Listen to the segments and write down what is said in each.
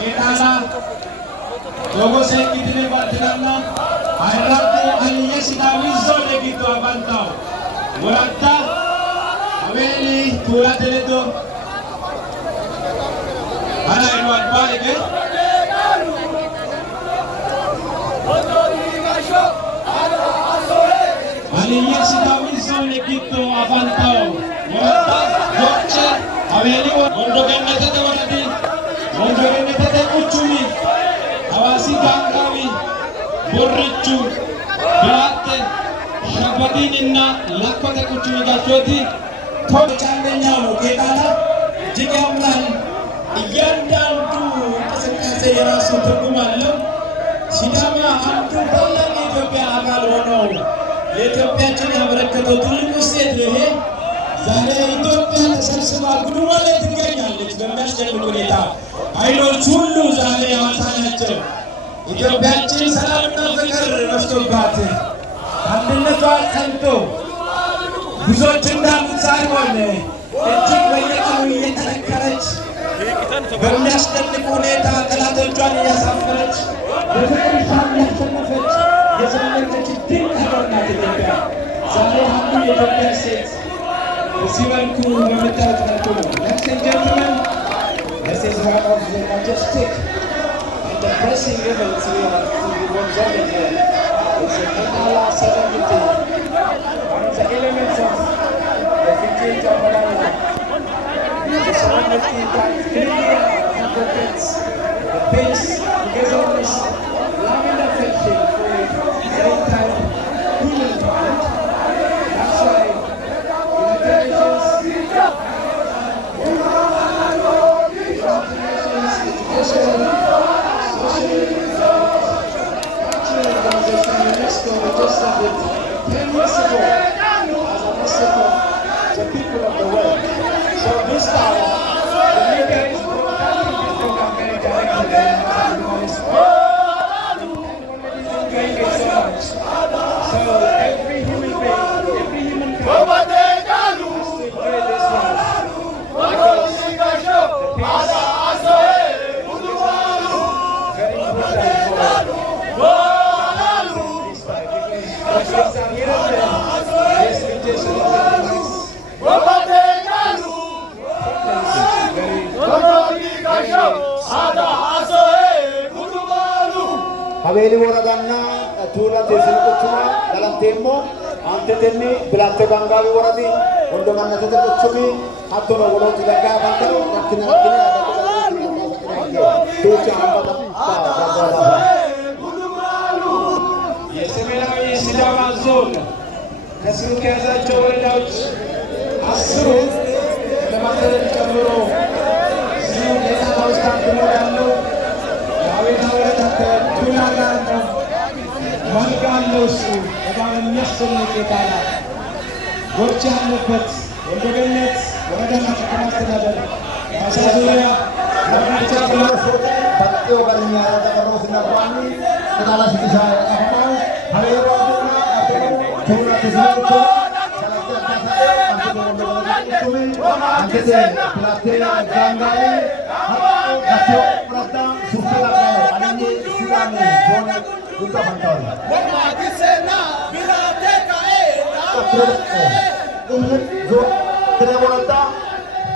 Ketala Dogo sekitine batinana Airaku aliye sidamizo legitu abantao Murata Aweli tura teleto Ana ino adbari ke aliye sidamizo legitu abantao Murata Goche Aweli Ondo gennete de waradi Ondo gennete de kuchumi Awasi Gangawi Borrichu Bilate Shabatinina Lakwate kuchumi gachoti Tobe chandenyalo Ketala Jigamlan Iyandantu Kasekase yarasu tergumallo Sidama antu Tallan Ethiopia akal hono Ethiopia ያበረከተው ትልቁ ሴት ይሄ ዛሬ ኢትዮጵያ ተሰብስባ ጉዱማ ላይ ትገኛለች በሚያስደንቅ ሁኔታ ኃይሎች ሁሉ ዛሬ ሐዋሳ ናቸው ኢትዮጵያችን ሰላምና ፍቅር መስቶባት አንድነቷ ጸንቶ ብዙዎች እንዳሉት ሳይሆን እጅግ በየቀኑ እየተነከረች በሚያስደንቅ ሁኔታ ጠላቶቿን እያሳፈረች በፍቅር እያሸነፈች የዘለቀች ድንቅ ሀገር ናት ኢትዮጵያ ዛሬ አንዱ የኢትዮጵያ ሴት በዚህ መልኩ በምታዩት መልኩ ነው Ladies and gentlemen, this is one of the majestic and impressive events we are observing here. It's a Ketala solemnity, one of the elements of the 15th of Malala. The solemnity that clearly advocates the peace, togetherness, love and affection for the entire humankind. That's why just a bit 10 years ago as a message of the people of the world. So this time, the media is broadcasting this program very directly and enjoying it so much. So every human being, every human being has to enjoy this life. Because the peace is very important for Haveli waradanna Tula Tesil Kuchuma, Galantemo, Antetemi, Bilato Gangavi Waradi, Undomanna Kuchumi, Hatono Wolo to the Gavanta, የሰሜናዊ ሲዳማ ዞን ከስሩ ከያዛቸው ወረዳዎች 10 ለማድረግ ጨምሮ እዚሁ የጣና ውስጥ አድሞ ያለው የአቤታ ወረዳ ከቱላ ጋር ነው ማልጋ አለው እሱ በጣም የሚያስደንቅ የጣና ጎርቻ ያለበት ወንደገነት ወረዳና ከተማ አስተዳደር ሐዋሳ ዙሪያ ወረዳቻ Patio Galnya Rata Sinapuani, Ketala Sikisa Kapau, Hariwabuna, Tula Tisauto, Antete, Platela, Gangai, Katio Prata, Sufela, Anani, Sidami, Bona, Uta Pantori. Trevolta,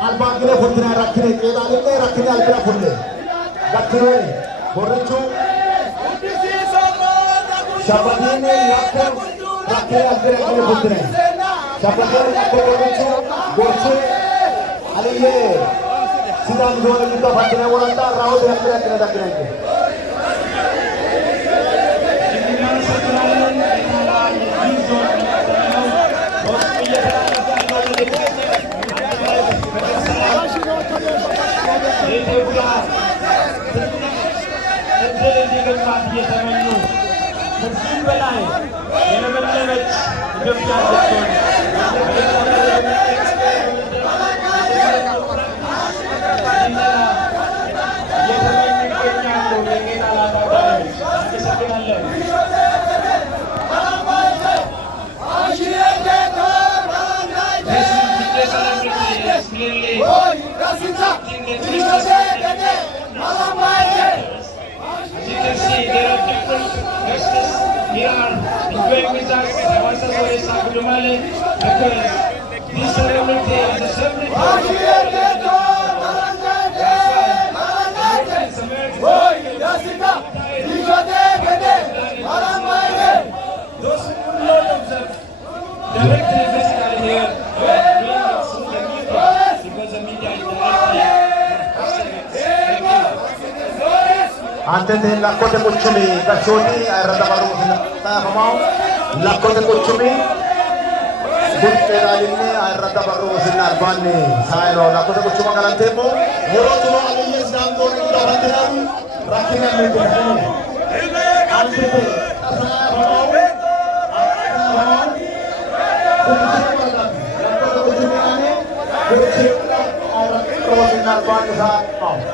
Albagre Fundina Rakine, Kedale, Rakine Albra Funde. Dakre, Borricho, Shabadine, Yakko, Rakre Albra Funde. Shabadine, Borricho, Borche, Aliye, Sidan Dore Uta Pantori, Volta, Rao Rakre Dakre. Clearly, Somali because this celebrity is a celebrity. Those who do not observe directly physically here because the media is directly. Ante te lakkote kuchumi kashoni ayrada baru ta famau lakkote kuchumi butte dalinne ayrada baru sinar banne sairo lakkote kuchuma kalantemo moroto aliye zamdo ni davandiram rakina mende ante te famau lakkote kuchumi ane butte ayrada sinar banne sairo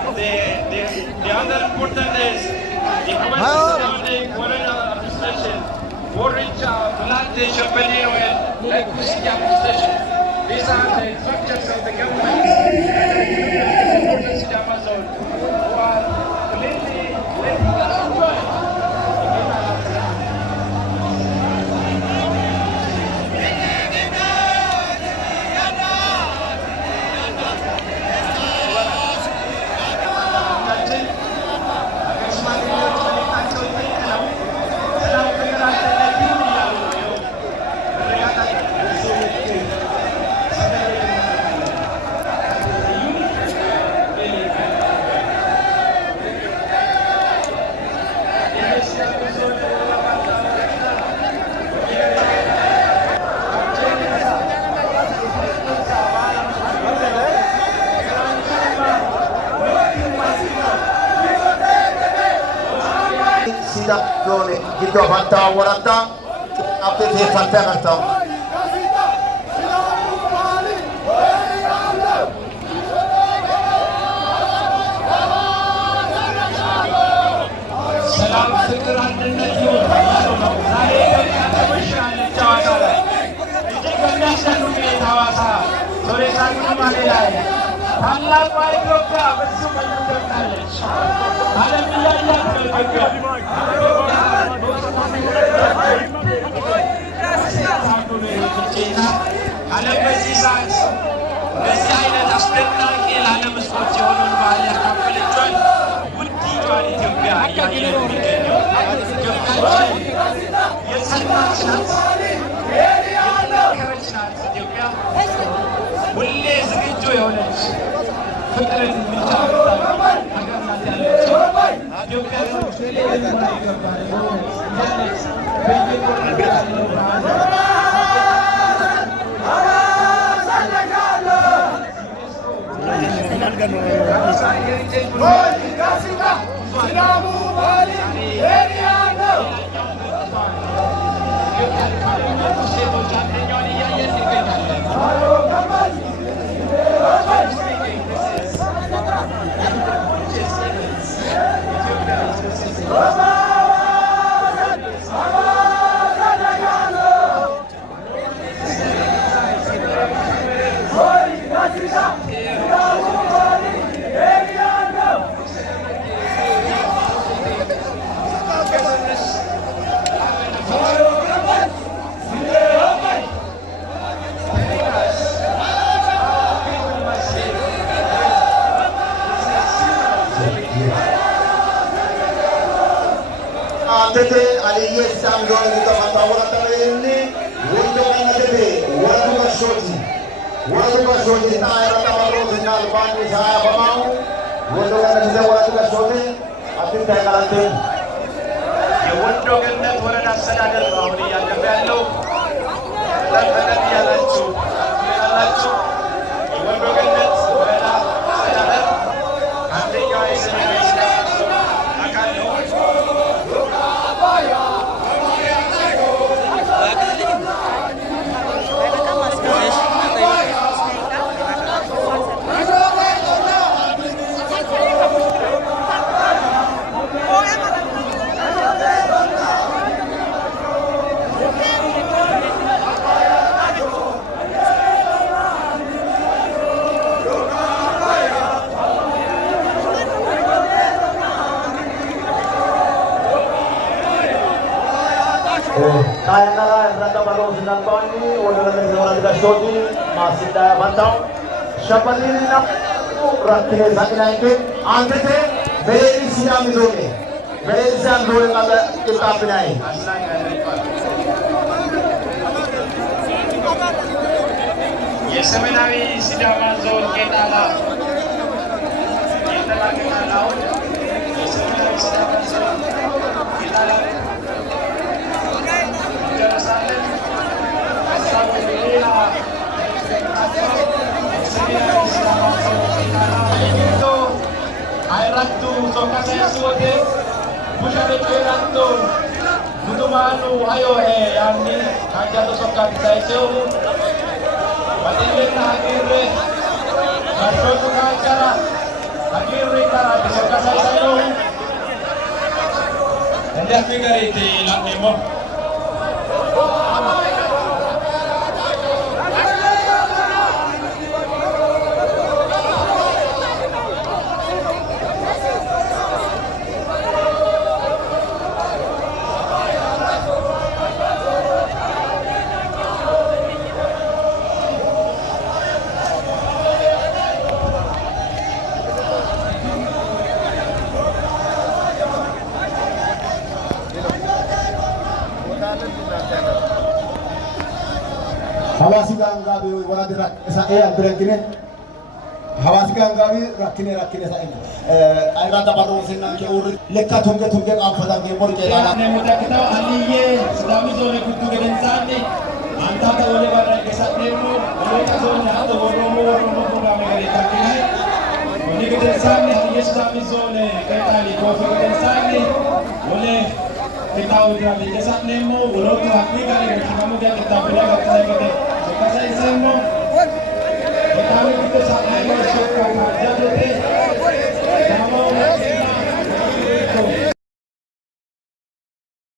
The other important is the surrounding administration for which Volante, Champelino and Electricity Administration. These are the structures of the government in Amazon who are completely letting us enjoy. Gitu bantah warata apa sih sampai kata ሰላም ፍቅር አንድነት ይሁን። ዛሬ ከተመሻለ ጨዋታ ላይ እጅግ በሚያስደንቅ ሁኔታ ሐዋሳ ሶሬሳ ጉዱማሌ ላይ ታላቋ ኢትዮጵያ በሱ ገብታለች። ዓለም እያያት ነው ኢትዮጵያ ዓለም በዚህ ሰዓት በዚህ አይነት አስደናቂ ለዓለም ሕዝቦች የሆነውን ባህል ያካፈለቿን ውዲቷን ኢትዮጵያ እያየን የሚገኘው ኢትዮጵያችን የጸናች ናት፣ የጠነከረች ናት። ኢትዮጵያ ሁሌ ዝግጁ የሆነች ፍቅርን ብቻ ሀገር ናት ያለችው ኢትዮጵያ ይገባል Antete aliyye Islam zone kita matawala taweni wondo kanatete wadu kashoti na ayrata barro sinal bani saya bamau wondo kanatete wadu kashoti atin takalante የወንዶ ገነት ወረዳ አስተዳደር ነው አሁን እያደረገ ያለው ለፈለግ ያላችሁ የወንዶ ገነት ወረዳ አስተዳደር አንደኛው የሰሜናዊ ሲዳማ ዞን አካል ነው። Kaya na rata baru sinambani wala na wala diga shoti masida bantao shapalini na rakne sakinaike antete mere Islam zone mere Islam zone kala kitab binai የሰሜናዊ ሲዳማ ዞን ቄጣላ ቄጣላው የሰሜናዊ ሲዳማ ዞን ቄጣላ ደረሳለን ሀሳቡ ሌላ የሰሜናዊ ሲዳማ ዞን ቄጣላ አይራቱ ሶካሳያስወቴ ቡሻሌ ቄራቶ ሙቱማኑ አዮሄ ያኒ ካጃቶ ሶካሳይሴው Padilin na Agirre, Kashoto Kachara, Agirre Kara, Kisokasay Sayo. Hindi ang figure iti ilang mo. Hawasi Gangabi waradi sa berekine Hawasi Gangabi rakine sa ini ayrata baru sinan ke ur lekka tunge amfada ke mor ke lala Ne muda kita aliye Sidami zone kutu gedensani anta ta ole barra ke satnemu ole ta zone ha to romo program gari takine ole gedensani aliye Sidami zone ketali kofi gedensani ole kita udah di satnemu ole to hakni gari kamu dia kita bela kita